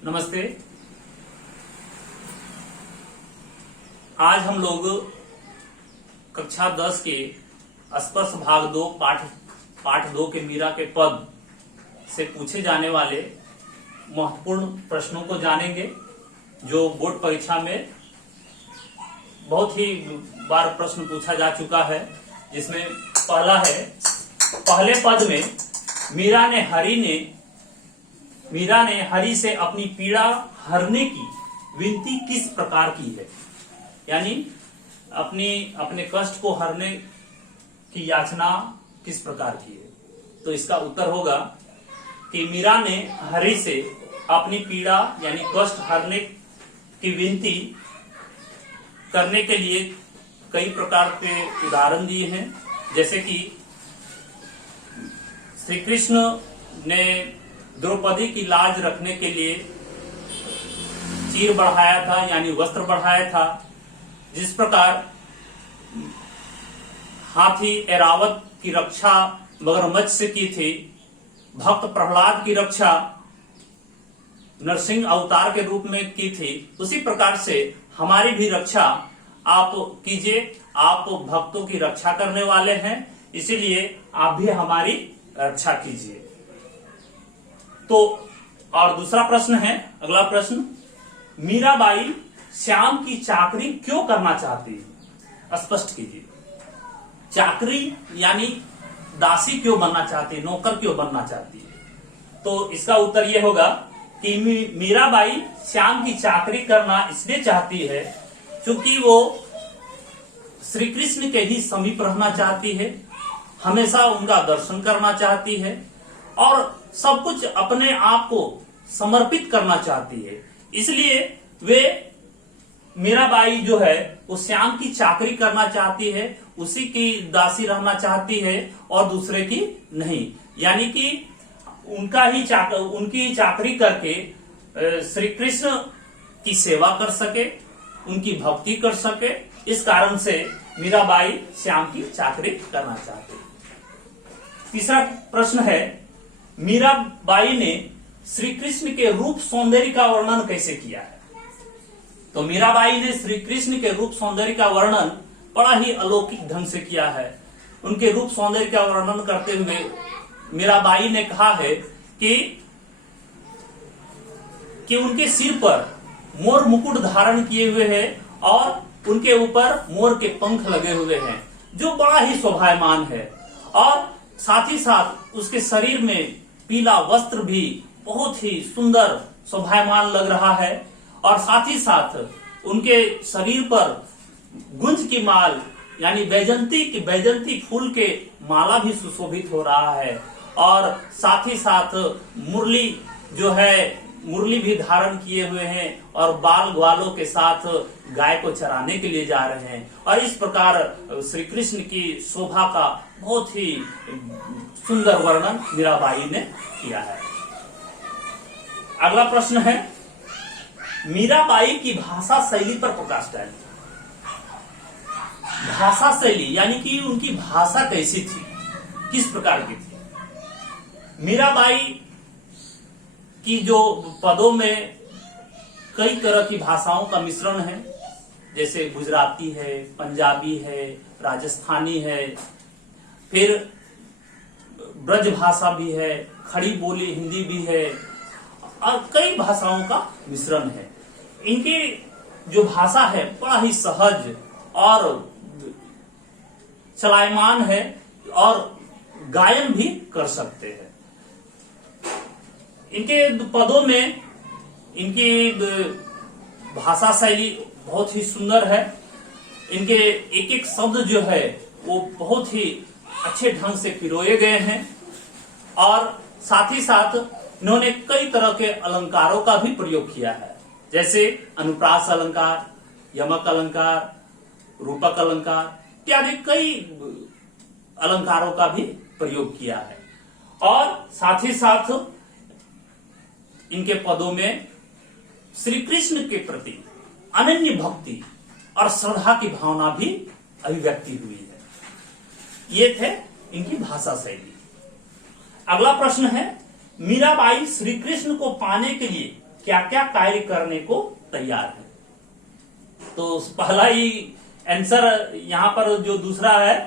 नमस्ते। आज हम लोग कक्षा 10 के स्पर्श भाग 2 पाठ 2 के मीरा के पद से पूछे जाने वाले महत्वपूर्ण प्रश्नों को जानेंगे, जो बोर्ड परीक्षा में बहुत ही बार प्रश्न पूछा जा चुका है। जिसमें पहला है, पहले पद में मीरा ने हरि से अपनी पीड़ा हरने की विनती किस प्रकार की है। यानी अपने कष्ट को हरने की याचना किस प्रकार की है। तो इसका उत्तर होगा कि मीरा ने हरि से अपनी पीड़ा यानी कष्ट हरने की विनती करने के लिए कई प्रकार के उदाहरण दिए हैं। जैसे कि श्री कृष्ण ने द्रौपदी की लाज रखने के लिए चीर बढ़ाया था, यानी वस्त्र बढ़ाया था। जिस प्रकार हाथी ऐरावत की रक्षा मगरमच्छ से की थी, भक्त प्रहलाद की रक्षा नरसिंह अवतार के रूप में की थी, उसी प्रकार से हमारी भी रक्षा आप कीजिए। आप भक्तों की रक्षा करने वाले हैं, इसीलिए आप भी हमारी रक्षा कीजिए। तो और दूसरा प्रश्न है, अगला प्रश्न, मीराबाई श्याम की चाकरी क्यों करना चाहती है, स्पष्ट कीजिए। चाकरी यानी दासी क्यों बनना चाहती है, नौकर क्यों बनना चाहती है। तो इसका उत्तर यह होगा कि मीराबाई श्याम की चाकरी करना इसलिए चाहती है क्योंकि वो श्री कृष्ण के ही समीप रहना चाहती है, हमेशा उनका दर्शन करना चाहती है और सब कुछ अपने आप को समर्पित करना चाहती है। इसलिए वे मीराबाई जो है वो श्याम की चाकरी करना चाहती है, उसी की दासी रहना चाहती है और दूसरे की नहीं। यानी कि उनकी चाकरी करके श्री कृष्ण की सेवा कर सके, उनकी भक्ति कर सके। इस कारण से मीराबाई श्याम की चाकरी करना चाहती है। तीसरा प्रश्न है, मीराबाई ने श्री कृष्ण के रूप सौंदर्य का वर्णन कैसे किया है। तो मीराबाई ने श्री कृष्ण के रूप सौंदर्य का वर्णन बड़ा ही अलौकिक ढंग से किया है। उनके रूप सौंदर्य का वर्णन करते हुए मीराबाई ने कहा है कि उनके सिर पर मोर मुकुट धारण किए हुए हैं और उनके ऊपर मोर के पंख लगे हुए हैं, जो बड़ा ही शोभायमान है। और साथ ही साथ उसके शरीर में पीला वस्त्र भी बहुत ही सुंदर शोभायमान लग रहा है। और साथ ही साथ उनके शरीर पर गुंज की माल यानी बैजंती फूल के माला भी सुशोभित हो रहा है। और साथ ही साथ मुरली भी धारण किए हुए हैं और बाल ग्वालों के साथ गाय को चराने के लिए जा रहे हैं। और इस प्रकार श्री कृष्ण की शोभा का बहुत ही सुंदर वर्णन मीराबाई ने किया है। अगला प्रश्न है, मीराबाई की भाषा शैली पर प्रकाश डालें। भाषा शैली यानी कि उनकी भाषा कैसी थी, किस प्रकार की थी। मीराबाई की जो पदों में कई तरह की भाषाओं का मिश्रण है, जैसे गुजराती है, पंजाबी है, राजस्थानी है, फिर ब्रज भाषा भी है, खड़ी बोली हिंदी भी है और कई भाषाओं का मिश्रण है। इनकी जो भाषा है बड़ा ही सहज और चलायमान है और गायन भी कर सकते हैं। इनके पदों में इनकी भाषा शैली बहुत ही सुंदर है। इनके एक एक शब्द जो है वो बहुत ही अच्छे ढंग से पिरोए गए हैं। और साथ ही साथ इन्होंने कई तरह के अलंकारों का भी प्रयोग किया है, जैसे अनुप्रास अलंकार, यमक अलंकार, रूपक अलंकार इत्यादि कई अलंकारों का भी प्रयोग किया है। और साथ ही साथ इनके पदों में श्री कृष्ण के प्रति अनन्य भक्ति और श्रद्धा की भावना भी अभिव्यक्ति हुई है। ये थे इनकी भाषा शैली। अगला प्रश्न है, मीराबाई श्री कृष्ण को पाने के लिए क्या क्या कार्य करने को तैयार है। तो पहला ही आंसर यहाँ पर जो दूसरा है,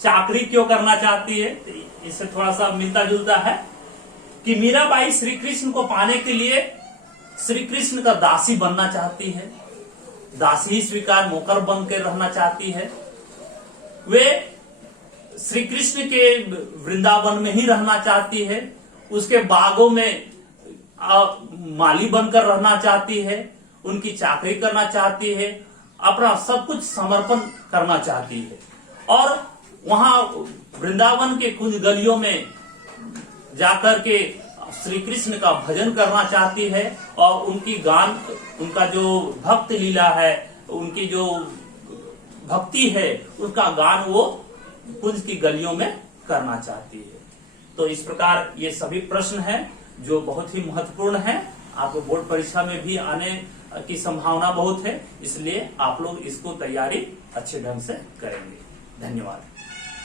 चाकरी क्यों करना चाहती है, इससे थोड़ा सा मिलता जुलता है कि मीराबाई श्री कृष्ण को पाने के लिए श्री कृष्ण का दासी बनना चाहती है, दासी ही स्वीकार, नौकर बन के रहना चाहती है। वे श्री कृष्ण के वृंदावन में ही रहना चाहती है, उसके बागों में माली बनकर रहना चाहती है, उनकी चाकरी करना चाहती है, अपना सब कुछ समर्पण करना चाहती है और वहां वृंदावन के कुछ गलियों में जाकर के श्री कृष्ण का भजन करना चाहती है और उनकी गान, उनका जो भक्त लीला है, उनकी जो भक्ति है, उसका गान वो कुंज की गलियों में करना चाहती है। तो इस प्रकार ये सभी प्रश्न हैं जो बहुत ही महत्वपूर्ण हैं। आपको बोर्ड परीक्षा में भी आने की संभावना बहुत है, इसलिए आप लोग इसको तैयारी अच्छे ढंग से करेंगे। धन्यवाद।